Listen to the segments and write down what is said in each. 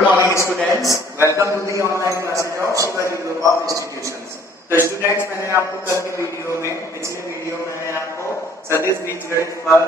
Good morning students, welcome to the online classes of Shivaji Group of Institutions। तो students मैंने आपको कल के वीडियो में पिछले वीडियो में मैंने आपको सदिश बीजगणित पर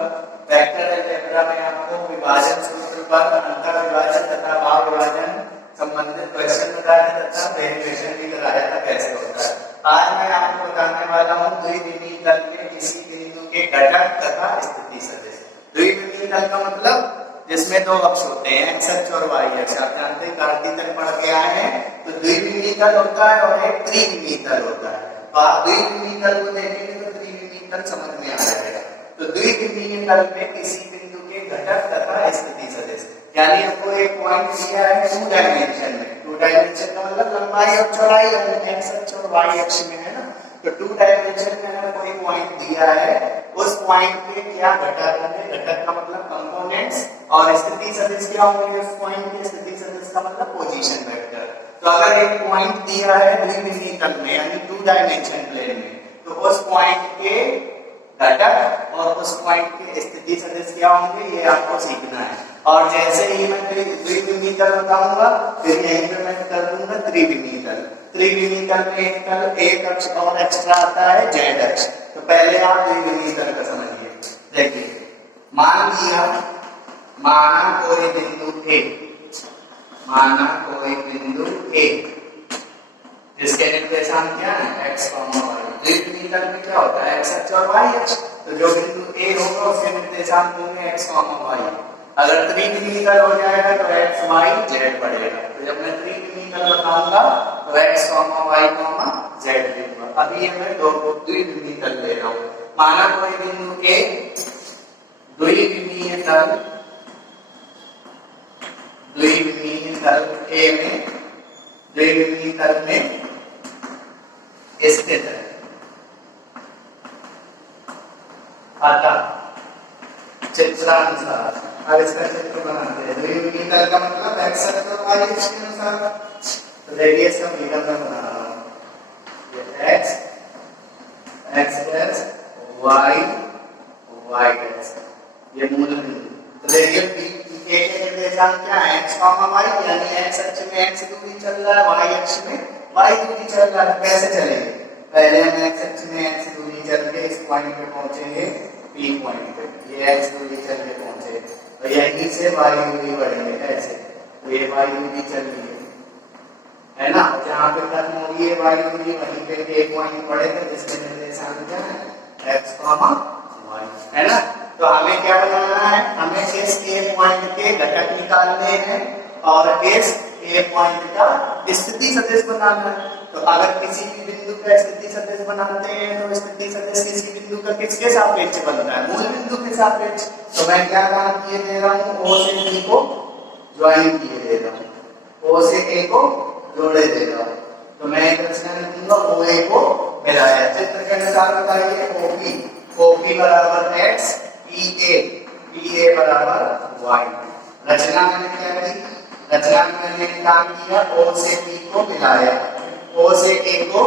वेक्टर अलजेब्रा में आपको विभाजन सूत्र पर अंतर विभाजन तथा भाव विभाजन संबंधित क्वेश्चन बताया तथा डेरिवेशन भी कराया था कैसे होता है। आज मैं आपको बताने वाला हूँ द्विविमीय तल के किसी बिंदु के घटक तथा स्थिति सदिश। द्विविमीय तल का मतलब जिसमें दो अक्ष होते हैं एक्स अक्ष और वाई अक्ष। आप जानते हैं कार्तीय तल पढ़ के आए हैं तो द्विविमीय तल होता है और एक त्रिविमीय तल होता है। तो आप द्विविमीय तल को देखेंगे तो त्रिविमीय तल समझ में आ जाएगा। तो द्विविमीय तल में किसी बिंदु के घटक तथा स्थिति सदिश, यानी आपको एक पॉइंट दिया है टू डायमेंशन में। टू डायमेंशन का मतलब लंबाई और चौड़ाई एक्स अक्ष और वाई अक्ष में है ना। तो टू डायमेंशन में अगर कोई पॉइंट दिया है उस पॉइंट के क्या घटक होंगे, घटक का मतलब कंपोनेंट्स, और स्थिति सदिश क्या होंगे उस पॉइंट के स्थिति सदिश का मतलब पोजीशन वेक्टर। तो अगर एक पॉइंट दिया है द्विविमीय तल में यानी टू डायमेंशन प्लेन में तो उस पॉइंट के घटक और उस पॉइंट के स्थिति सदिश क्या होंगे ये आपको सीखना है। और जैसे ही मैं द्विविमीय तल बताऊंगा फिर यहीं पे मैं कर दूंगा त्रिविमीय तल। त्रिविमीय तल में एक अक्ष और एक्स्ट्रा आता है जेड अक्ष। तो पहले आप द्विविमीय तल का समझिए। देखिए मान लिया माना कोई बिंदु ए जिसके निर्देशांक क्या है x, y। द्विविमीय तल में क्या होता है x अक्ष और y अक्ष। तो जो बिंदु ए होगा उसके निर्देशांक होंगे x, y। अगर त्रिविमीय तल हो जाएगा तो x, y, z पड़ेगा। तो जब मैं त्रिविमीय तल बताऊंगा तो x, y, z लिखूंगा। अभी मैं दो द्विविमीय तल ले रहा हूं। माना कोई बिंदु ए द्विविमीय तल ए में द्विविमीय तल में स्थित है। अतः चित्रानुसार अब इसका चित्र बनाते हैं। द्विविमीय तल का मतलब एक्स अक्ष और वाई अक्ष के अनुसार। तो देखिए इसका फिगर मैं बना रहा हूं। ये एक्स डैश वाई डैश ये मूल बिंदु। तो देखिए ए के निर्देशांक क्या है x, y, यानी x अक्ष में x दूरी चल रहा है, y अक्ष में y दूरी चल रहा है। कैसे चलेंगे? पहले हम x अक्ष में x दूरी चल के इस पॉइंट पे पहुंचेंगे P पॉइंट पे। ये x दूरी चल के पहुंचे और यहीं से y दूरी बढ़ेंगे ऐसे। तो ये y दूरी चल रही है ना। जहां पे खत्म होगी ये y दूरी वहीं पे एक पॉइंट पड़ेगा जिसके निर्देशांक क्या है x, y है ना। तो हमें क्या बनाना है, हमें इस ए पॉइंट के घटक निकालने हैं और इस ए पॉइंट का स्थिति सदिश बनाना है। तो अगर किसी भी बिंदु का स्थिति सदिश बनाते हैं तो स्थिति सदिश किसी बिंदु का किसके सापेक्ष बनता है, मूल बिंदु के सापेक्ष। तो मैं क्या काम किए दे रहा हूँ, ओ से बी को ज्वाइन किए दे रहा हूँ, ओ से ए को जोड़े दे रहा हूँ। तो मैं एक रचना लिखूंगा ओ ए को मिलाया। चित्र के अनुसार बताइए ओपी बराबर एक्स, पी ए बराबर वाई। रचना मैंने क्या की, रचना में मैंने काम किया ओ से पी को मिलाया, ओ से ए को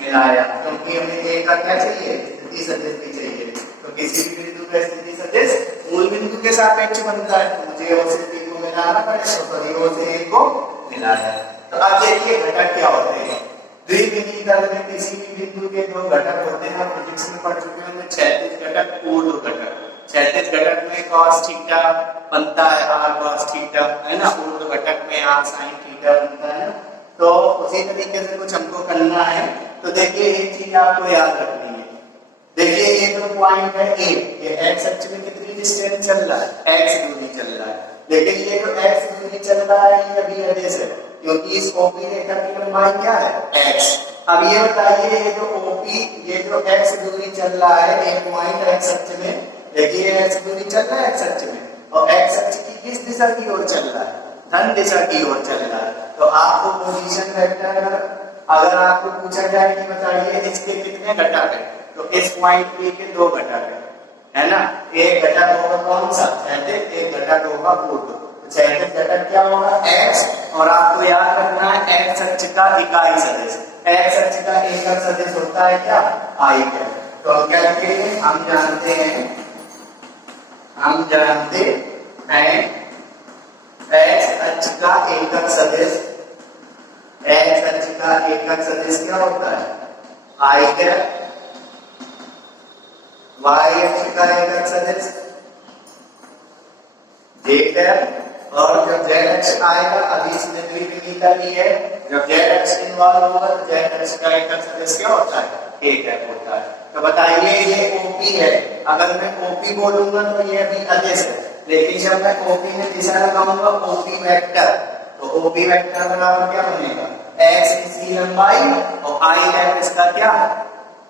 मिलाया क्योंकि हमें ए का क्या चाहिए, स्थिति सदिश भी चाहिए। तो किसी भी बिंदु का स्थिति सदिश मूल बिंदु के सापेक्ष बनता है। तो मुझे ओ से पी को मिलाना पड़ेगा, तो ओ से ए को मिलाया। तो अब देखिए घटक क्या होते हैं। द्विविमीय तल में किसी भी बिंदु के दो घटक होते हैं। फिजिक्स में पढ़ चुके हैं क्षैतिज घटक, ऊर्ध्व घटक। क्षैतिज घटक में cos थीटा बनता है r cos थीटा है ना, ऊर्ध्व घटक में r sin थीटा बनता है। तो उसी तरीके से कुछ हमको करना है। तो देखिए एक चीज आपको याद रखनी है। देखिए ये जो पॉइंट है ए, ये x अक्ष में कितनी डिस्टेंस चल रहा है, x दूरी चल रहा है। लेकिन ये जो x दूरी चल रहा है ये अभी अदेश है क्योंकि इस ओपी रेखा की लंबाई क्या है x। अब ये बताइए ये जो ओपी ये जो x दूरी चल रहा है एक पॉइंट x अक्ष में, देखिए x दूरी चल रहा है x अक्ष में और x अक्ष की किस दिशा की ओर चल रहा है, धन दिशा की ओर चल रहा है। तो आपको पोजीशन वेक्टर अगर आपको पूछा जाए कि बताइए इसके कितने घटक है तो इस पॉइंट पे के दो घटक है ना। एक घटक होगा कौन सा, क्षैतिज, एक घटक होगा ऊर्ध्व। क्षैतिज घटक क्या होगा x, और आपको याद रखना है x अक्ष का इकाई सदिश, x अक्ष का एकक सदिश होता है क्या, i का। तो हम क्या लिखेंगे, हम जानते हैं एक्स अक्ष का एकक सदिश, एक्स अक्ष का एकक सदिश क्या होता है? आई कैप। वाई अक्ष का एकक सदिश जे कैप। और जब जेड अक्ष आएगा, अभी इसने द्विविमीता ली है, जब जेड अक्ष इन्वॉल्व होगा तो जेड अक्ष का एकक सदिश क्या होता है? के कैप होता है। तो बताइए ये ओपी है, अगर मैं ओपी बोलूंगा तो ये अभी अदिश है, लेकिन जब मैं ओपी में दिशा लगाऊंगा ओपी वेक्टर, तो ओपी वेक्टर बराबर क्या बनेगा? एक्स इसकी लंबाई और आई कैप इसका क्या?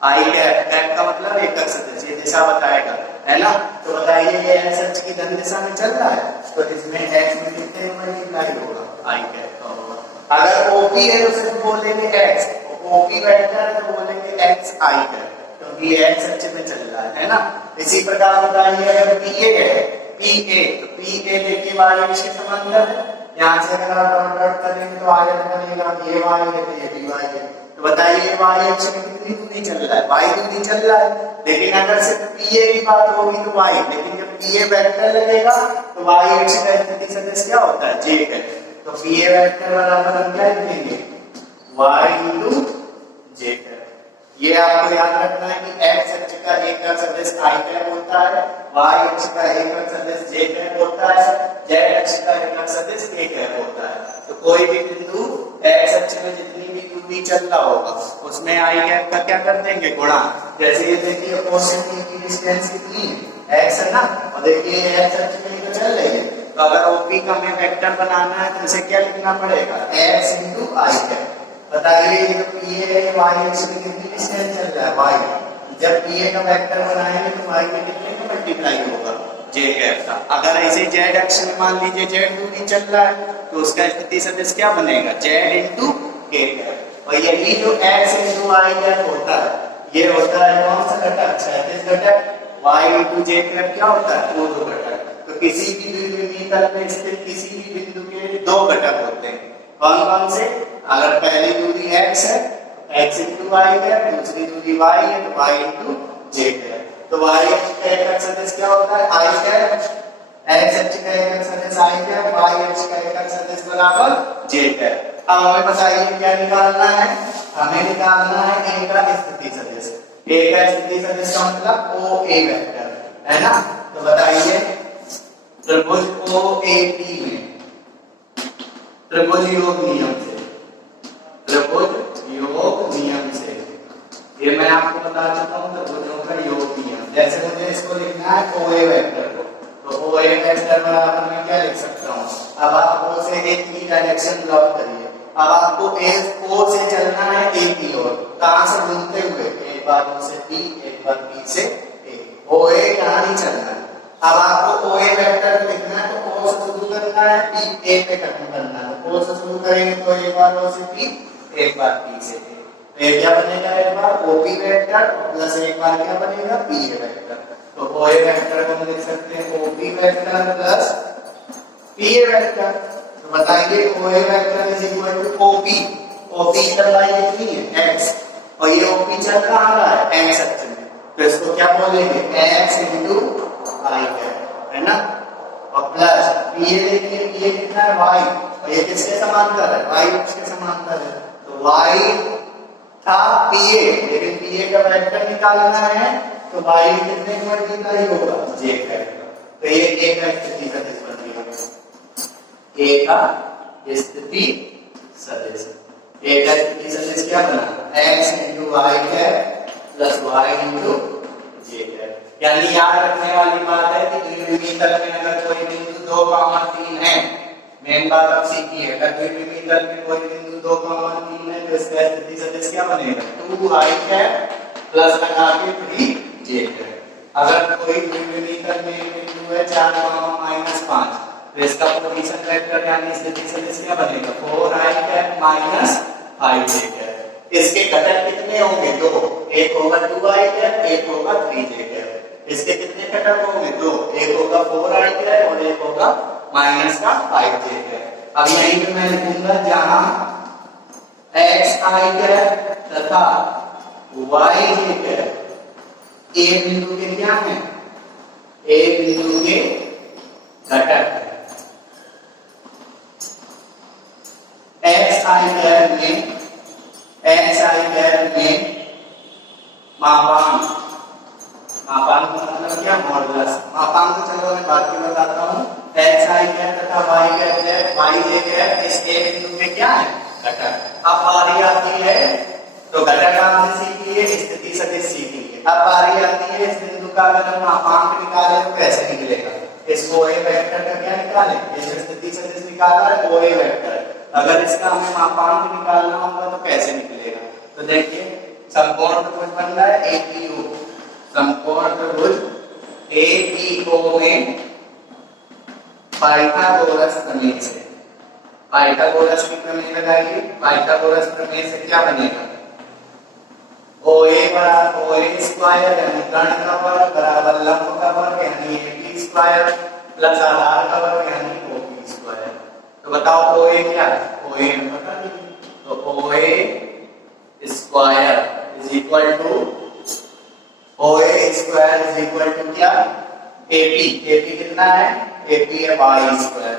आई कैप, कैप का मतलब एकक सदिश, ये दिशा बताएगा, है ना। तो बताइए ये एक्स अक्ष की धन दिशा में चल रहा है, तो इसमें एक्स में कितने मल्टीप्लाई होगा? आई कैप का होगा। अगर ओपी है तो सिर्फ बोलेंगे एक्स, ओपी वेक्टर है तो बोलेंगे एक्स आई कैप, क्योंकि ये एक्स अक्ष में चल रहा है ना। इसी प्रकार बताइए अगर पीए है, पीए, तो पीए देखिए वाई अक्ष के समांतर है, यहाँ से अगर आप कट करेंगे तो आयत बनेगा, ये वाई है तो ये भी वाई है। तो बताइए वाई अक्ष में कितनी दूरी चल रहा है? वाई दूरी चल रहा है, लेकिन अगर सिर्फ पीए की बात होगी तो वाई, लेकिन जब पीए वेक्टर लगेगा तो वाई अक्ष का स्थिति सदिश क्या होता है? जे है। तो पीए वेक्टर बराबर हम क्या लिखेंगे? Y into J cap. ये आपको याद रखना है कि एक्स अक्ष का एकक सदिश आई कैप होता है, वाई अक्ष का एकक सदिश जे कैप होता है, जेड अक्ष का एकक सदिश के कैप होता है। तो कोई भी बिंदु एक्स अक्ष में जितनी भी दूरी चल रहा होगा उसमें आई कैप का क्या कर देंगे? गुणा। जैसे ये देखिए ओ से पी की डिस्टेंस कितनी है? एक्स है ना, और देखिए एक्स अक्ष में तो चल रही है, तो अगर ओपी का हमें वेक्टर बनाना है तो इसे क्या लिखना पड़ेगा? एक्स इंटू आई कैप। बताइए जो पीए है वाई अक्ष में कितनी डिस्टेंस चल रहा है? वाई। जब पीए का वेक्टर बनाएंगे तो वाई में कितने का मल्टीप्लाई होगा? जे कैप का। अगर ऐसे जेड अक्ष में मान लीजिए जेड दूरी चल रहा है तो उसका स्थिति सदिश क्या बनेगा? Z into K cap. और यही जो एक्स इंटू वाई कैप होता है, ये होता है कौन सा घटक? क्षैतिज घटक। वाई इंटू जे कैप क्या होता है? ऊर्ध्व घटक। तो किसी भी द्विविमीय तल में स्थित किसी भी बिंदु के दो घटक होते हैं, कौन कौन से? अगर पहली दूरी x है, x इंटू वाई कैप, दूसरी दूरी y है तो y इंटू जे कैप। तो y अक्ष का एकक सदिश क्या होता है? आई कैप। x अक्ष का एकक सदिश आई कैप, y अक्ष का एकक सदिश बराबर जे कैप। अब हमें बताइए क्या निकालना है? हमें निकालना है a का स्थिति सदिश। a का स्थिति सदिश का मतलब ओ ए वेक्टर, है ना। तो बताइए त्रिभुज OAP में त्रिभुज योग नियम से, त्रिभुज योग नियम से, ये मैं आपको बता चुका हूं त्रिभुजों का योग नियम। जैसे मुझे इसको लिखना है OA वेक्टर को, तो OA वेक्टर बराबर मैं क्या लिख सकता हूं? अब आप O से एक की डायरेक्शन लॉक करिए। अब आपको O से चलना है A की ओर, कहां से घूमते हुए? एक बार O से P, एक बार P से A। OA यहां नहीं चलना है। अब आपको OA वेक्टर लिखना है तो O से शुरू करना है, P A पे खत्म करना है। O से शुरू करेंगे तो एक बार O से P, एक बार P से A। तो ये क्या बनेगा? एक बार OP वेक्टर प्लस एक बार क्या बनेगा? PA vector. तो OA वेक्टर को हम लिख सकते हैं OP vector plus PA vector. तो बताइए OA vector is equal to OP। OP की लंबाई कितनी है? x, और ये OP चल रहा है x अक्ष में, तो इसको क्या बोलेंगे? x इंटू आई कैप, है ना। और प्लस पीए देखिए, पीए कितना है? y, और ये किसके समांतर है? y अक्ष के समांतर है। तो y था पीए, लेकिन पीए का वेक्टर निकालना है तो y कितने का मल्टीप्लाई होगा? जे कैप। तो ये a का स्थिति सदिश बन गया। a का स्थिति सदिश, a का स्थिति सदिश क्या बना? x into Y cap plus y into J cap. यानी याद रखने वाली बात है कि द्विविमीय तल में अगर कोई बिंदु 2,3 है, मेन बात अब सीखी है, अगर द्विविमीय तल में कोई बिंदु 2,3 है तो इसका स्थिति सदिश क्या बनेगा? 2i कैप प्लस लगा के 3j कैप। अगर कोई द्विविमीय तल में एक बिंदु है 4,-5, तो इसका पोजीशन वेक्टर यानी स्थिति सदिश क्या बनेगा? 4i cap minus 5j cap. इसके घटक कितने होंगे? दो, एक होगा 2i कैप, एक होगा 3j कैप। इसके कितने घटक होंगे? दो, एक होगा 4i कैप और एक होगा माइनस का 5j कैप। अब यहीं पे मैं लिखूंगा जहां xi कैप तथा yj कैप ए बिंदु के क्या है? ए बिंदु के घटक है। एक्स आई कैप में मापांक मापांक का मतलब क्या मॉडुलस मापांक तो चलो मैं बाद में बताता हूँ एक्स आई कैप तथा वाई कैप है वाई जे कैप इस एक बिंदु में क्या है घटक अब बारी आती है तो घटक आपने सीख लिए स्थिति सदिश सीख लिए अब बारी आती है इस बिंदु का अगर हम मापांक निकाले तो कैसे निकलेगा इसको ए वेक्टर का क्या निकाले इस स्थिति सदिश निकाला है ओ ए वेक्टर अगर इसका हमें मापांक निकालना होगा तो कैसे निकलेगा तो देखिए समकोण त्रिभुज बन रहा है एपीओ समकोण त्रिभुज एपीओ में पाइथागोरस प्रमेय से पाइथागोरस की प्रमेय लगाइए पाइथागोरस प्रमेय से क्या बनेगा OA बराबर OA स्क्वायर यानी कर्ण का वर्ग बराबर लंब का वर्ग यानी AP स्क्वायर प्लस आधार का वर्ग यानी OP स्क्वायर तो बताओ OA क्या है OA बता दीजिए तो OA square is equal to OA square is equal to क्या AP AP कितना है AP है y स्क्वायर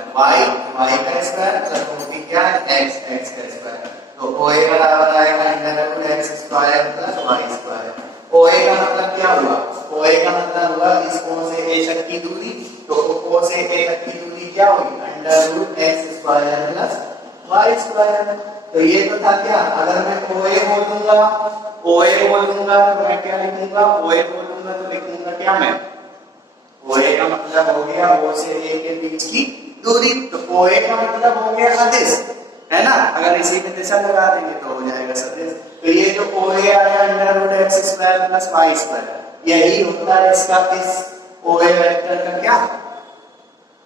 y का स्क्वायर प्लस OP क्या है x का स्क्वायर तो OA बराबर आएगा under root x square plus y square OA का मतलब क्या हुआ OA का मतलब हुआ इस कोण से a तक की दूरी तो O से a तक की दूरी क्या होगी under root x square plus y square तो ये तो था क्या अगर मैं OA बोलूंगा तो मैं क्या लिखूंगा OA बोलूंगा तो लिखूंगा क्या मैं OA का मतलब हो गया O से A के बीच की दूरी तो OA का मतलब हो गया अदिश है ना अगर इसी में दिशा लगा देंगे तो हो जाएगा सदिश तो ये जो OA आया under root x square plus y square यही होता है इसका इस OA वेक्टर का क्या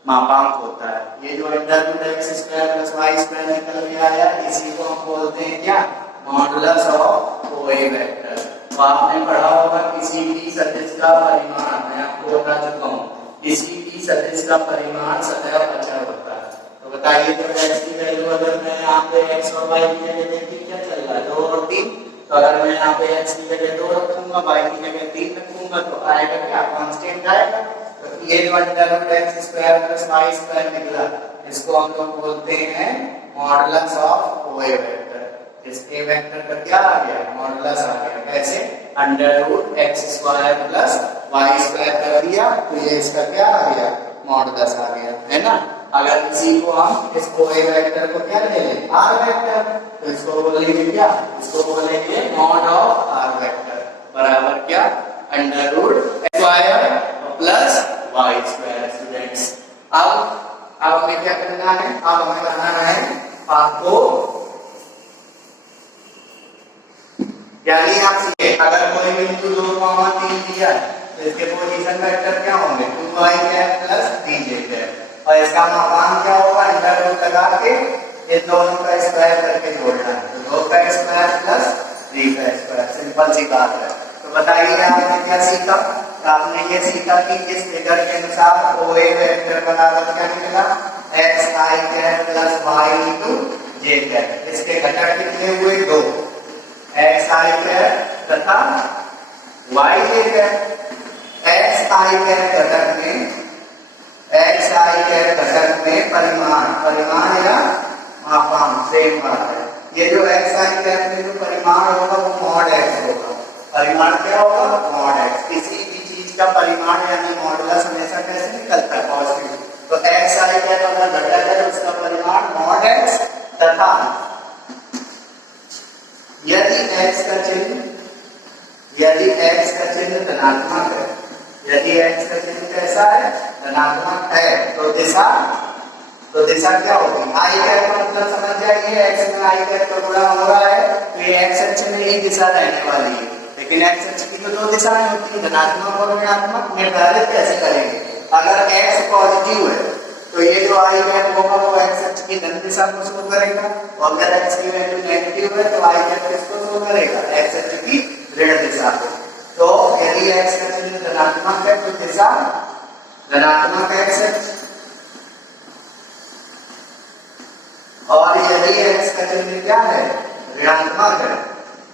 मापांक होता है ये जो under root x square plus y square निकल के आया इसी को हम बोलते हैं क्या मॉडुलस ऑफ OA वेक्टर तो आपने पढ़ा होगा किसी भी सदिश का परिमाण मैं आपको बता चुका हूँ किसी भी सदिश का परिमाण सदैव अचर होता है तो बताइए तो x की वैल्यू अगर मैं यहाँ पे x और y की जगह देखिए क्या चल रहा है 2 और 3 तो अगर मैं यहाँ पे x की जगह 2 रखूंगा y की जगह 3 रखूंगा तो आएगा क्या कांस्टेंट आएगा तो ये जो under root x square plus y square निकला इसको हम लोग बोलते हैं मॉडुलस ऑफ OA वेक्टर इस A वेक्टर का क्या आ गया मॉडुलस आ गया कैसे under root x square plus y square कर दिया तो ये इसका क्या आ गया मॉडुलस आ गया है ना अगर इसी को हम इस OA वेक्टर को क्या ले लें R वेक्टर तो इसको बोलेंगे क्या इसको बोलेंगे मॉड ऑफ R वेक्टर बराबर क्या under root square plus y square students अब हमें क्या करना है अब हमें बनाना है आपको यानी आप सीखे अगर कोई बिंदु 2,3 दिया तो इसके पोजीशन वेक्टर क्या होंगे 2y cap plus 3j cap और इसका मापांक क्या होगा अंडर रूट लगा के इन दोनों का स्क्वायर करके जोड़ना है तो 2 का स्क्वायर प्लस 3 का स्क्वायर सिंपल सी बात है तो बताइए आपने क्या सीखा आपने ये सीखा कि इस फिगर के अनुसार OA वेक्टर बराबर क्या निकला xi cap plus y into j cap इसके घटक कितने हुए 2 xi कैप तथा yj कैप xi कैप घटक में परिमाण या मापांक सेम बात है ये जो xi कैप में जो परिमाण होगा वो मॉड x होगा परिमाण क्या होगा मॉड x किसी भी चीज का परिमाण यानी मॉडुलस हमेशा कैसे निकलता है पॉजिटिव तो xi कैप अगर घटक है तो उसका परिमाण मॉड x तथा यदि x का चिन्ह धनात्मक है यदि x का चिन्ह कैसा है धनात्मक है तो दिशा क्या होगी i कैप का मतलब समझ जाइए x में i कैप का गुणा हो रहा है तो ये x अक्ष में एक दिशा रहने वाली है लेकिन x अक्ष की तो 2 दिशाएं होती हैं धनात्मक और ऋणात्मक निर्धारित कैसे करेंगे अगर x पॉजिटिव है तो ये जो i कैप होगा वो x अक्ष की धन दिशा को शो करेगा और अगर x की वैल्यू नेगेटिव है तो i कैप किसको शो करेगा x अक्ष की ऋण दिशा को तो यदि x का चिन्ह धनात्मक है तो दिशा धनात्मक x अक्ष और यदि x का चिन्ह क्या है ऋणात्मक है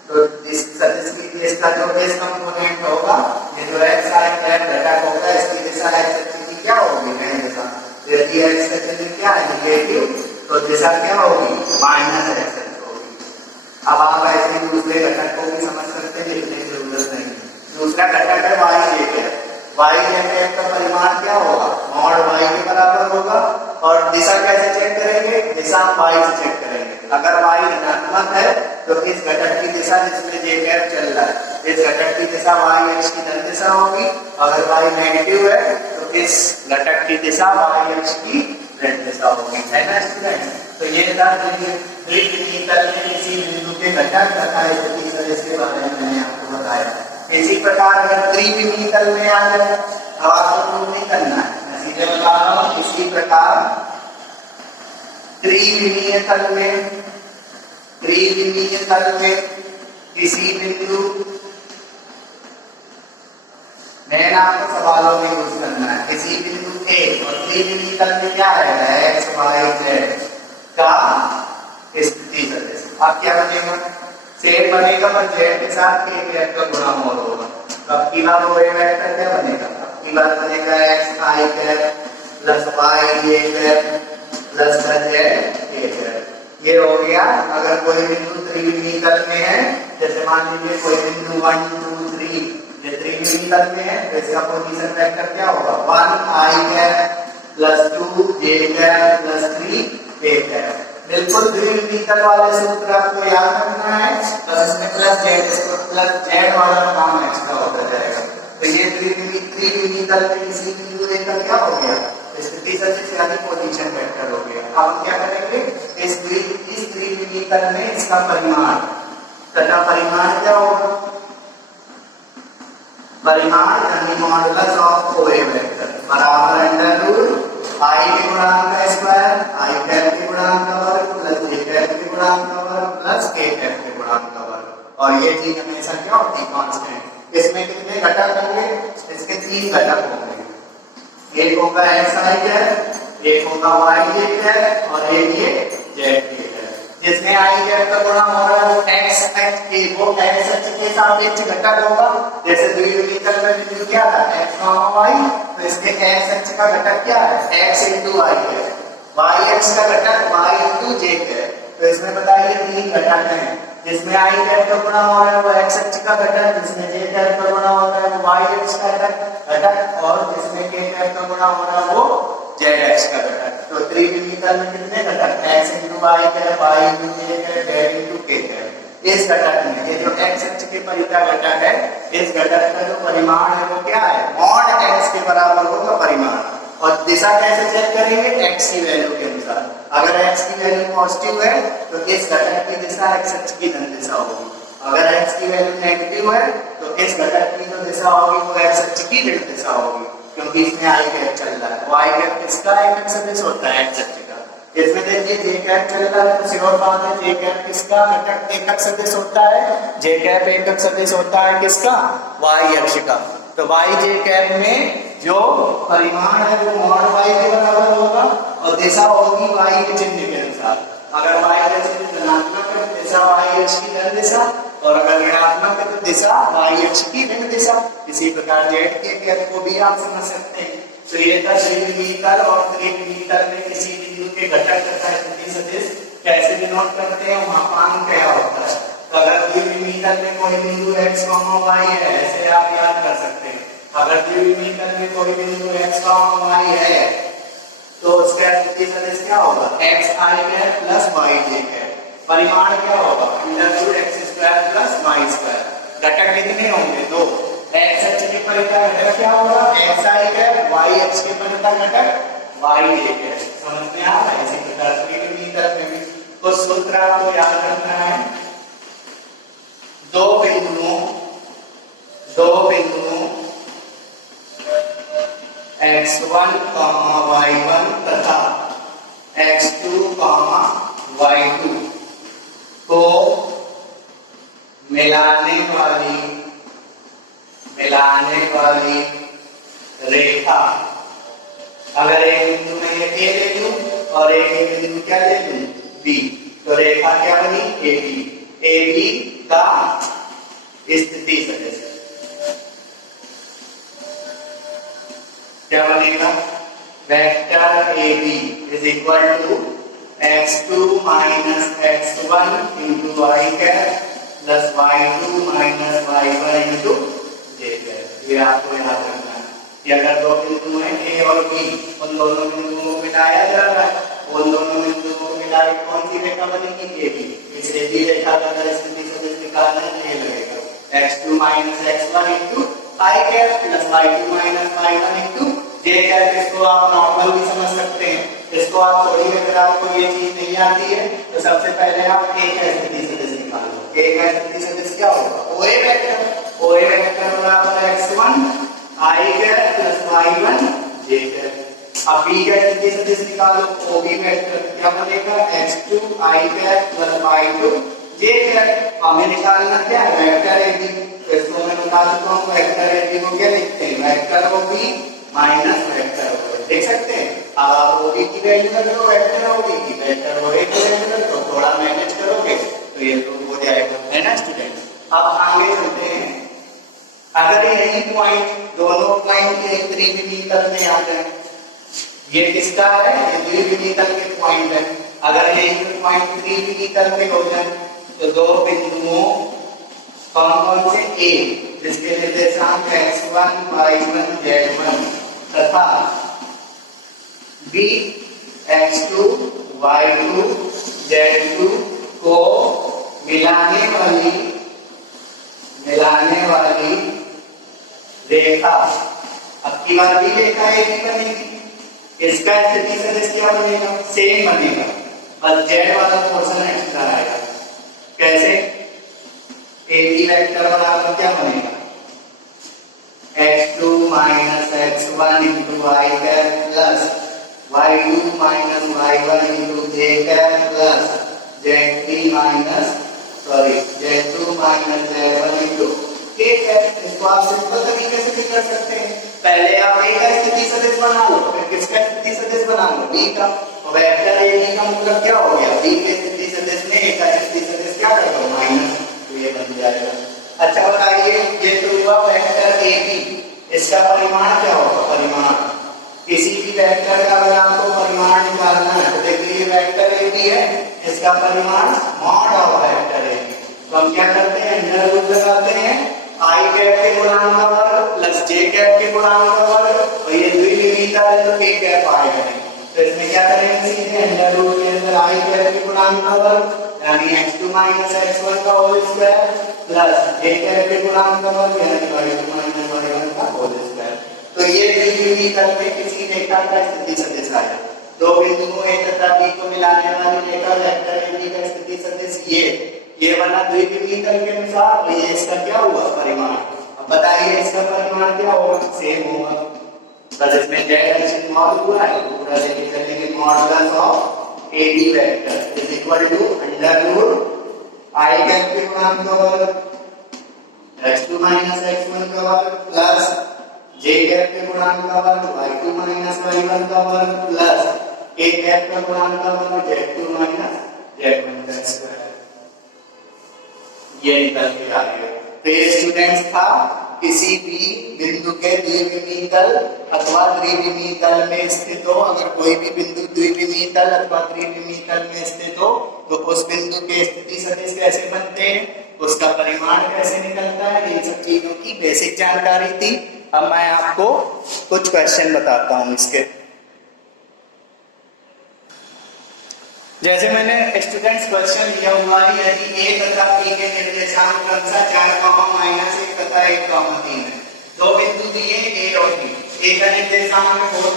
तो इस सदिश की इसका जो बेस कंपोनेंट होगा ये जो x i कैप घटक होगा इसकी दिशा x अक्ष की क्या होगी ऋण दिशा यदि x का चिन्ह क्या है नेगेटिव तो दिशा क्या होगी माइनस x y धनात्मक है तो इस घटक की दिशा जिसमें j कैप चल रहा है, इस घटक की दिशा y अक्ष की धन दिशा होगी। अगर y नेगेटिव है तो इस घटक की दिशा y अक्ष की ऋण दिशा होगी, है ना स्टूडेंट। तो ये था द्विविमीय तल में किसी बिंदु के घटक तथा स्थिति सदिश के बारे में मैंने आपको बताया। इसी प्रकार अगर त्रिविमीय तल में आ जाए, अब आपको प्रूव नहीं करना है, मैं सीधे बता रहा हूँ। इसी प्रकार त्रिविमीय तल में किसी बिंदु, मैंने आपको सवालों में यूज करना है, किसी बिंदु ए और त्रिविमीय तल में क्या है एक्स वाई जेड का स्थिति सदिश। अब क्या बनेगा, सेम बनेगा पर जेड के साथ के वेक्टर का गुणा मोल होगा। अब की बार वो वेक्टर क्या बनेगा, अब की बार बनेगा एक्स आई कैप प्लस वाई जे कैप प्लस जेड के कैप। ये हो गया अगर कोई बिंदु त्रिविमीय तल में है, जैसे मान लीजिए कोई बिंदु 1 2 3 ये त्रिविमीय तल में है तो इसका पोजीशन वेक्टर क्या होगा, 1 आई कैप प्लस 2 जे कैप प्लस 3 के कैप। बिल्कुल द्विविमीय तल वाले सूत्र आपको याद रखना है, बस इसमें प्लस जेड वाला काम एक्स्ट्रा होता जाएगा। तो ये त्रिविमीय तल में किसी बिंदु ए का क्या हो गया, स्थिति सदिश यानी पोजीशन वेक्टर हो गया। अब हम क्या करेंगे, इस त्रिविमीय तल में इसका परिमाण तथा परिमाण क्या होगा, परिमाण यानी मॉडुलस ऑफ ओए वेक्टर बराबर अंडर रूट आई के गुणांक का स्क्वायर, आई कैप के गुणांक का वर्ग प्लस जे कैप के गुणांक का वर्ग प्लस के कैप के गुणांक का वर्ग। और ये चीज हमेशा क्या होती है, कांस्टेंट। इसमें कितने घटक होंगे, इसके 3 घटक होंगे, एक होगा एक्स आई कैप, एक होगा वाई जे कैप और एक ये जेड के कैप। जिसमें आई कैप का गुणा हो रहा है वो एक्स अक्ष के सापेक्ष घटक होगा। जैसे द्विविमीय तल में बिंदु क्या था एक्स वाई, तो इसके एक्स अक्ष का घटक क्या है एक्स इंटू आई है, वाई अक्ष का घटक वाई इंटू जे है। तो इसमें बताइए 3 घटक हैं, जिसमें आई कैप का गुणा हो रहा है वो एक्स अक्ष का घटक, जिसमें जे कैप का गुणा हो रहा है वो वाई अक्ष का घटक और जिसमें के कैप का गुणा हो रहा है वो जेड अक्ष का घटक। तो त्रिविमीय तल में कितने घटक, X into Y cap, Y into J cap, Z into K cap. इस घटक में ये जो एक्स अक्ष के परिता घटक है, इस घटक का जो परिमाण है वो क्या है, मॉड एक्स के बराबर होगा परिमाण। और दिशा कैसे चेक करेंगे, एक्स की वैल्यू के अनुसार। अगर एक्स की वैल्यू पॉजिटिव है तो इस घटक की दिशा एक्स अक्ष की धन दिशा होगी। अगर एक्स की वैल्यू नेगेटिव है तो इस घटक की जो दिशा होगी वो एक्स अक्ष की ऋण दिशा होगी, क्योंकि इसमें आई कैप चल रहा है। वाई कैप किसका एकक सदिश होता है, एक्स अक्ष का। इसमें देखिए जे कैप चल रहा है तो सिरों बात है जे कैप किसका घटक एकक सदिश होता है, जे कैप एकक सदिश होता है किसका, वाई अक्ष का। तो वाई जे कैप में जो परिमाण है वो मॉड वाई के बराबर होगा और दिशा होगी वाई के चिन्ह के अनुसार। अगर वाई का चिन्ह धनात्मक है दिशा वाई अक्ष की धन दिशा और अगर ऋणात्मक है तो दिशा वाई अक्ष की ऋण दिशा। इसी प्रकार जेड के कैप को भी आप समझ सकते हैं। तो ये था त्रिविमीय तल और त्रिविमीय तल में किसी बिंदु के घटक तथा स्थिति सदिश कैसे डिनोट करते हैं, मापांक क्या होता है। तो अगर द्विविमीय तल में कोई बिंदु x, y है, ऐसे आप याद कर सकते हैं। अगर द्विविमीय तल में कोई बिंदु x, y है तो उसका स्थिति सदिश क्या होगा, x i cap plus y j cap. परिमाण क्या होगा, under root x square plus y square. घटक कितने होंगे, 2। x अक्ष के परिता घटक क्या होगा, x i कैप, y अक्ष के परिता घटक y j कैप। समझ में आ रहा है। इसी प्रकार त्रिविमीय तल में भी कुछ सूत्र आपको याद रखना है। दो बिंदुओं x1, y1 तथा x2, y2 को मिलाने वाली रेखा, अगर एक बिंदु में ये A ले लूं और एक बिंदु क्या ले लूं B, तो रेखा क्या बनी AB का स्थिति सदिश क्या बनेगा, vector AB is equal to x2 minus x1 into y cap plus y2 minus y1 into j cap. ये आपको याद रखना है कि अगर दो बिंदु हैं A और B, उन दोनों बिंदुओं को मिलाया जा रहा है उन दोनों बिंदुओं को मिला के कौन सी रेखा बनेगी? AB। इस AB रेखा का अगर स्थिति सदिश निकालना है तो ये लगेगा x2 - x1 into i cap plus y2 - y1 into j cap. इसको आप नॉर्मल भी समझ सकते हैं, इसको आप थोड़ी अगर आपको ये चीज नहीं आती है तो सबसे पहले आप a का स्थिति सदिश निकालो। a का स्थिति सदिश क्या होगा? OA vector. OA वेक्टर बराबर x1 i cap plus y1 j cap. अब b का स्थिति सदिश निकालो। OB वेक्टर क्या बनेगा? x2 i cap plus y2 j cap. हमें निकालना क्या है? Vector AB। तो इसको मैं बता चुका हूँ, वेक्टर AB को क्या लिखते हैं? Vector OB minus vector OA। देख सकते हैं? अब आप OB की वैल्यू रख लो, वेक्टर OB की, वेक्टर OA की वैल्यू रख लो, थोड़ा मैनेज करोगे तो ये तो हो जाएगा, है ना स्टूडेंट। अब आगे चलते हैं। अगर यही पॉइंट दोनों पॉइंट एक त्रिविमीय तल में आ जाए, ये किसका है? ये द्विविमीय तल के पॉइंट है। अगर यही पॉइंट त्रिविमीय तल में हो जाए तो दो बिंदुओं कौन कौन से? A जिसके निर्देशांक x1 y1 z1 तथा B x2 y2 z2 को मिलाने वाली रेखा, अब की बार भी रेखा AB बनेगी। इसका स्थिति सदिश क्या बनेगा? सेम बनेगा, बस z वाला पोर्शन एक्स्ट्रा आएगा। कैसे? AB वेक्टर बराबर क्या बनेगा? x2 - x1 into y cap plus y2 - y1 into j cap plus z2 - z1 into k cap. इसको आप सिंपल तरीके से भी कर सकते हैं। पहले आप A का स्थिति सदिश बना लो, फिर किसका स्थिति सदिश बना लो? B का। वेक्टर AB का मतलब क्या हो गया? B के स्थिति सदिश में A का स्थिति सदिश क्या कर दो? माइनस, तो ये बन जाएगा। अच्छा बताइए, ये तो हुआ वेक्टर AB, इसका परिमाण क्या होगा? परिमाण किसी भी वेक्टर का अगर आपको परिमाण निकालना है तो देखिए ये वेक्टर AB है, इसका परिमाण मॉड ऑफ वेक्टर AB। तो हम क्या करते हैं? अंडर रूट लगाते हैं i कैप के गुणांक का वर्ग प्लस j कैप के गुणांक का वर्ग, और ये द्विविमीय तल है तो k कैप आएगा। तो इसमें क्या करेंगे? सीधे अंडर रूट के अंदर i कैप के गुणांक का वर्ग यानी x2 - x1 का whole square plus j cap के गुणांक का वर्ग यानी y2 - y1 का होल स्क्वायर। तो ये द्विविमीय तल में किसी रेखा का स्थिति सदिश आया। दो बिंदुओं A तथा B को मिलाने वाली रेखा वेक्टर AB का स्थिति सदिश ये बना द्विविमीय तल के अनुसार। ये इसका क्या हुआ? परिमाण। अब बताइए इसका परिमाण क्या होगा? सेम होगा, बस इसमें z डायरेक्शन मॉड हुआ है, पूरा लेके चलेंगे। Modulus of AB vector is equal to under root i cap के गुणांक का वर्ग x2 - x1 का वर्ग प्लस j कैप के गुणांक का वर्ग y2 - y1 का वर्ग प्लस k कैप का गुणांक का वर्ग z2 - z1 का स्क्वायर। ये निकल के आ गया। तो ये स्टूडेंट्स था किसी भी बिंदु के द्विविमीय तल अथवा त्रिविमीय तल में स्थित हो, अगर कोई भी बिंदु द्विविमीय तल अथवा त्रिविमीय तल में स्थित हो तो उस बिंदु के स्थिति सदिश कैसे बनते हैं, उसका परिमाण कैसे निकलता है, इन सब चीजों की बेसिक जानकारी थी। अब मैं आपको कुछ क्वेश्चन बताता हूँ इसके। जैसे मैंने स्टूडेंट्स क्वेश्चन लिया हुआ है, यदि A तथा B के निर्देशांक क्रमशः 4, तथा 1, 3 है। दो बिंदु दिए A और B। A का निर्देशांक 4,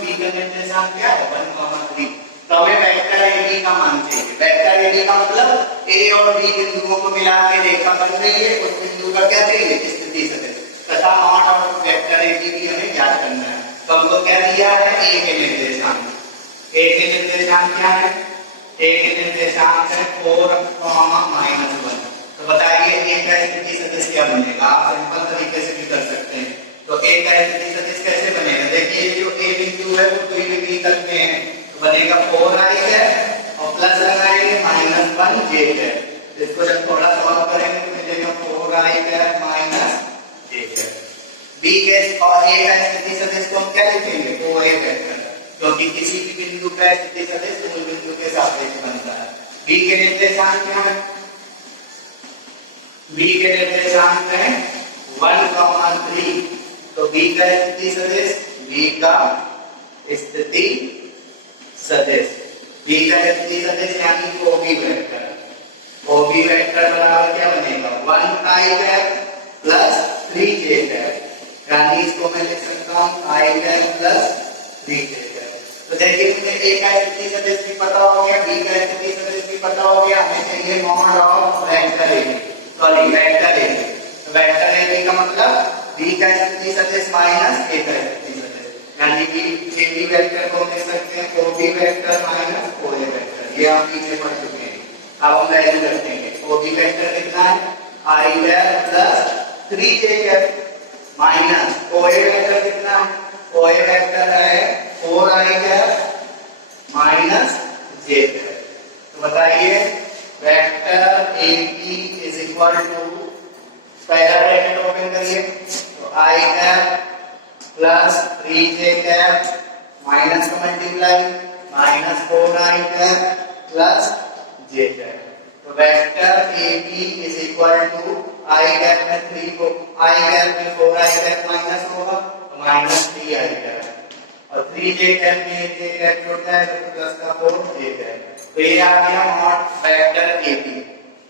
B का निर्देशांक क्या है? 1, 3। तो हमें वेक्टर AB का मान चाहिए। वेक्टर AB का मतलब A और B बिंदुओं को मिला के रेखा बन रही है, उस बिंदु का क्या चाहिए? स्थिति सदिश तथा मॉड ऑफ वेक्टर AB भी हमें ज्ञात करना है। तो हमको क्या दिया है? A के निर्देशांक। A के निर्देशांक क्या है? A के निर्देशांक है 4, -1। तो बताइए A का स्थिति सदिश क्या बनेगा? आप सिंपल तरीके से भी कर सकते हैं। तो A का स्थिति सदिश कैसे बनेगा? देखिए जो A बिंदु है वो द्विविमीय तल में है, तो बनेगा 4i है और प्लस लगाएंगे -1 j है। इसको जब थोड़ा सॉल्व करेंगे तो मिलेगा 4i j है। B के और A का स्थिति सदिश को हम क्या लिखेंगे? OA वेक्टर, क्योंकि किसी भी बिंदु का स्थिति सदिश मूल बिंदु के सापेक्ष बनता है। B के निर्देशांक क्या है? B के निर्देशांक है 1, 3। तो B का स्थिति सदिश, B का स्थिति सदिश, बी का स्थिति सदिश यानी ओबी वेक्टर, ओबी वेक्टर बराबर क्या बनेगा 1 i cap plus 3j cap, यानी इसको मैं लिख सकता हूँ i cap plus 3j cap. तो देखिए मुझे a का स्थिति सदिश भी पता हो गया, b का स्थिति सदिश भी पता हो गया, हमें चाहिए mod of vector a, sorry vector a। तो वेक्टर a का मतलब b का स्थिति सदिश माइनस a का स्थिति सदिश, यानी कि ab वेक्टर को लिख सकते हैं ob vector minus oa vector, ये आप पीछे पढ़ चुके हैं। अब हम वैल्यू रखेंगे, ob वेक्टर कितना है i cap plus 3j cap minus oa vector कितना है, oa वेक्टर है 4i cap minus j cap. तो बताइए vector ab is equal to, पहला ब्रैकेट ओपन करिए, तो i cap plus 3j cap minus का multiply minus 4i cap plus j cap. तो vector AB is equal to i cap में 3 को i cap में 4i कैप माइनस होगा तो माइनस 3i कैप, और 3j कैप में j कैप जोड़ता है तो प्लस का 4j कैप। तो ये आ गया मॉड वेक्टर AB।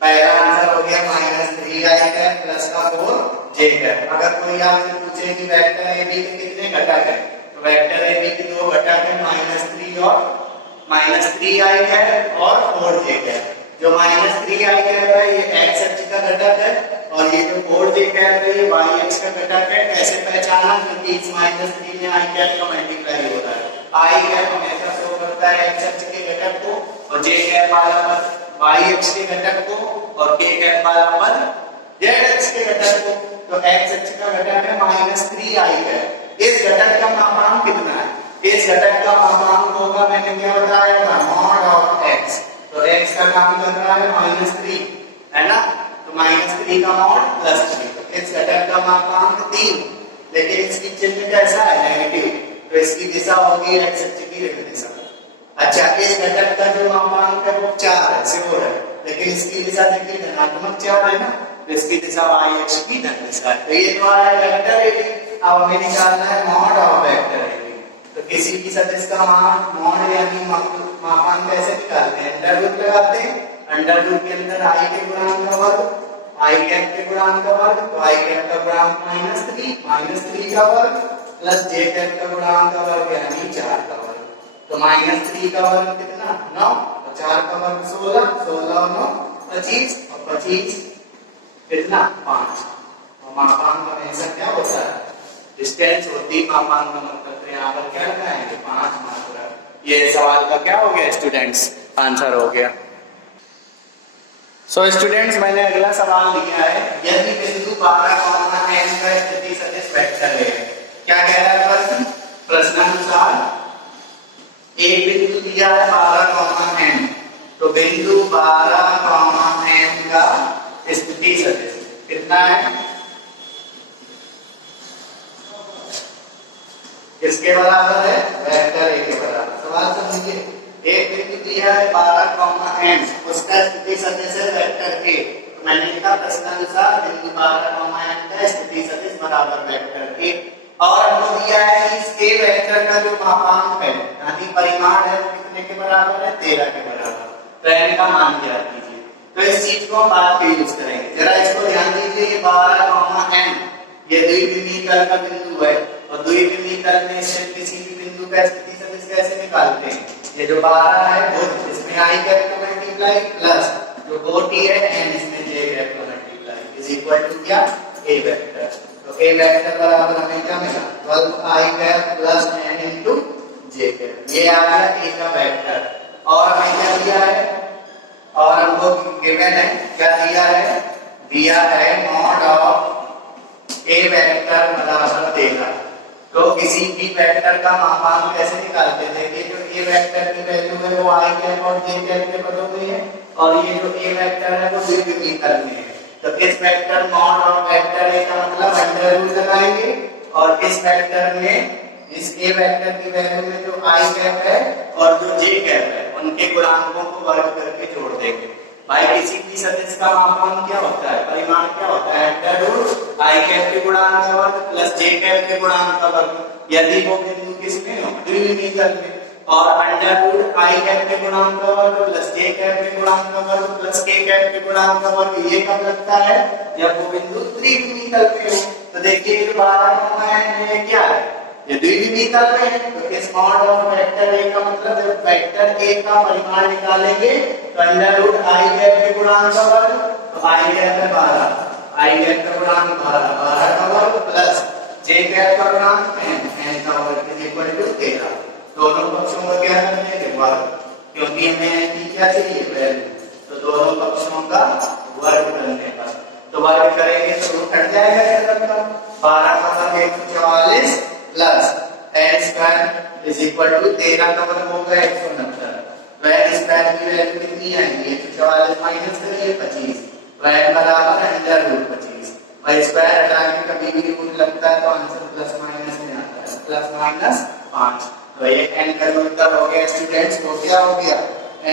पहला आंसर हो गया माइनस 3i कैप प्लस का 4j कैप। अगर कोई आपसे पूछे कि वेक्टर AB के कितने घटक हैं, तो वेक्टर AB के दो घटक हैं माइनस 3i कैप और 4j कैप। जो माइनस 3i कैप है ये x अक्ष का घटक है, और ये जो 4j कैप है ये y अक्ष का घटक है। कैसे पहचाना, क्योंकि इस माइनस 3 में i कैप का मल्टीप्लाई होता है, i कैप हमेशा शो करता है x अक्ष के घटक को, और j कैप वाला पद y अक्ष के घटक को, और k कैप वाला पद z अक्ष के घटक को। तो x अक्ष का घटक है माइनस 3i कैप। इस घटक का मापांक कितना है, इस घटक का मापांक होगा, मैंने क्या बताया था, मॉड ऑफ x। तो x का काम कर रहा है माइनस 3 है ना, तो माइनस 3 का मॉड प्लस 3। इस घटक का मापांक 3, लेकिन इसकी चिन्ह कैसा है नेगेटिव, तो इसकी दिशा होगी x अक्ष की ऋण दिशा। अच्छा, इस घटक का जो मापांक है वो 4 है, श्योर है, लेकिन इसकी दिशा देखिए धनात्मक 4 है ना, तो इसकी दिशा y अक्ष की धन दिशा है। तो ये तो आया वेक्टर AB। अब हमें निकालना है मॉड ऑफ वेक्टर AB। तो किसी भी सदिश का मॉड यानी मापांक कैसे निकालते हैं, अंडर रूट लगाते हैं, अंडर रूट के अंदर i के गुणांक का वर्ग, i कैप के गुणांक का वर्ग, तो i कैप का गुणांक माइनस 3 का वर्ग प्लस j कैप का गुणांक का वर्ग यानी 4 का वर्ग। तो माइनस 3 का वर्ग कितना 9, और 4 का वर्ग 16, 16 और 9 25, और 25 कितना 5। तो मापांक हमेशा क्या होता है, डिस्टेंस होती मापांक का मतलब, तो यहाँ पर क्या लगाएंगे 5 मात्रा। ये सवाल का क्या हो गया स्टूडेंट्स, आंसर हो गया। सो स्टूडेंट्स मैंने अगला सवाल लिया है, यदि बिंदु 12, n का स्थिति सदिश वेक्टर है, क्या कह रहा है प्रश्न, प्रश्नानुसार एक बिंदु दिया है 12, n, तो बिंदु 12, n का स्थिति सदिश कितना है, किसके बराबर है, वेक्टर a के बराबर। सवाल समझिए, एक बिंदु दिया है 12, n, उसका स्थिति सदिश है वेक्टर a। तो मैंने लिखा प्रश्नानुसार बिंदु 12, n का स्थिति सदिश बराबर वेक्टर a। और हमको दिया है कि इस a वेक्टर का जो मापांक है यानी परिमाण है वो कितने के बराबर है, 13 के बराबर। तो n का मान ज्ञात कीजिए। तो इस चीज को हम बाद में यूज करेंगे, जरा इसको ध्यान दीजिए। ये 12, n ये द्विविमीय तल का बिंदु है, और द्विविमीय तल में से किसी भी बिंदु का स्थिति सदिश कैसे निकालते हैं, ये जो 12 है वो इसमें i कैप का मल्टीप्लाई प्लस जो 4t है n इसमें j कैप का मल्टीप्लाई इज इक्वल टू क्या, a वेक्टर। तो a वेक्टर बराबर हमें क्या मिला 12i cap plus n into j cap. ये आ गया a का वेक्टर। और हमें क्या दिया है, और हमको गिवन है क्या दिया है मॉड ऑफ a वेक्टर बराबर 13। तो किसी भी वेक्टर का मापांक कैसे निकालते थे, ये जो a वेक्टर की वैल्यू है वो i कैप और j कैप के पदों में है, और ये जो a वेक्टर है वो द्विविमीय तल में है। तो इस vector mod of vector a का मतलब अंडर रूट लगाएंगे, और इस वेक्टर में इस a वेक्टर की वैल्यू में जो i कैप है और जो j कैप है उनके गुणांकों को वर्ग करके जोड़ देंगे। भाई किसी भी सदिश का मापांक क्या होता है, परिमाण क्या होता है, अंडर रूट i कैप के गुणांक का वर्ग प्लस j कैप के गुणांक का वर्ग, यदि वो बिंदु किसमें हो, द्विविमीय तल में। और अंडर रूट आई कैप के गुणांक का वर्ग प्लस जे कैप के गुणांक का वर्ग प्लस के कैप के गुणांक का वर्ग, ये कब लगता है? जब वो बिंदु त्रिविमी तल में हो। तो देखिए जो 12 है क्या है? ये द्विविमी तल में है। तो इस मॉड ऑफ वेक्टर ए का मतलब जब वेक्टर ए का परिमाण निकालेंगे तो अंडर रूट आई कैप के गुणांक का वर्ग, तो आई कैप है 12, आई कैप का गुणांक 12 का वर्ग प्लस जे कैप का गुणांक n का वर्ग इज इक्वल टू 13। दोनों पक्षों का क्या करने के वर्ग, क्योंकि हमें n क्या चाहिए वैल्यू, तो दोनों पक्षों का वर्ग करने का। तो वर्ग करेंगे तो रूट हट जाएगा क्या का 12 का वर्ग 144 plus n square is equal to 13 का वर्ग होगा 169। तो n स्क्वायर की वैल्यू कितनी आएगी? 144 माइनस करिए 25, तो n बराबर अंडर रूट 25। और स्क्वायर हटाने कभी भी रूट लगता है तो आंसर प्लस माइनस में आता है, प्लस माइनस 5। तो ये n का जो उत्तर हो गया स्टूडेंट्स, तो क्या हो गया?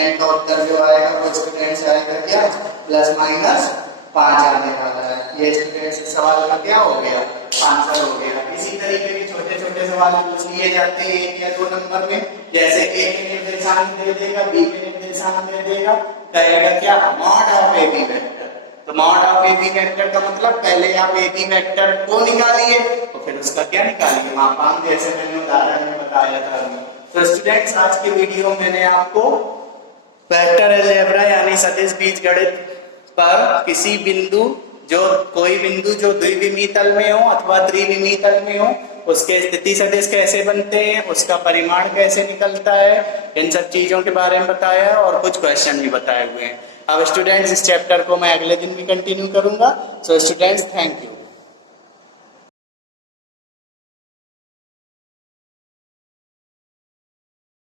n का उत्तर जो आएगा वो स्टूडेंट्स आएगा क्या? प्लस माइनस 5 आने वाला है। ये स्टूडेंट्स इस सवाल का क्या हो गया? आंसर हो गया। इसी तरीके के छोटे छोटे सवाल पूछ लिए जाते हैं 1 या 2 नंबर में, जैसे a के निर्देशांक दे देगा, b के निर्देशांक दे देगा, कहेगा क्या? Mod of A B vector. तो mod of A B vector का मतलब पहले आप ए बी वेक्टर को निकालिए तो फिर उसका क्या निकालिए? मापांक, जैसे मैंने उदाहरण में बताया था। तो स्टूडेंट्स आज के वीडियो में मैंने आपको वेक्टर अलजेब्रा यानी सदिश बीजगणित पर किसी बिंदु कोई बिंदु जो द्विविमी तल में हो अथवा त्रिविमी तल में हो उसके स्थिति सदिश कैसे बनते हैं, उसका परिमाण कैसे निकलता है, इन सब चीजों के बारे में बताया और कुछ क्वेश्चन भी बताए हुए हैं। अब स्टूडेंट्स इस चैप्टर को मैं अगले दिन भी कंटिन्यू करूंगा। So students thank you.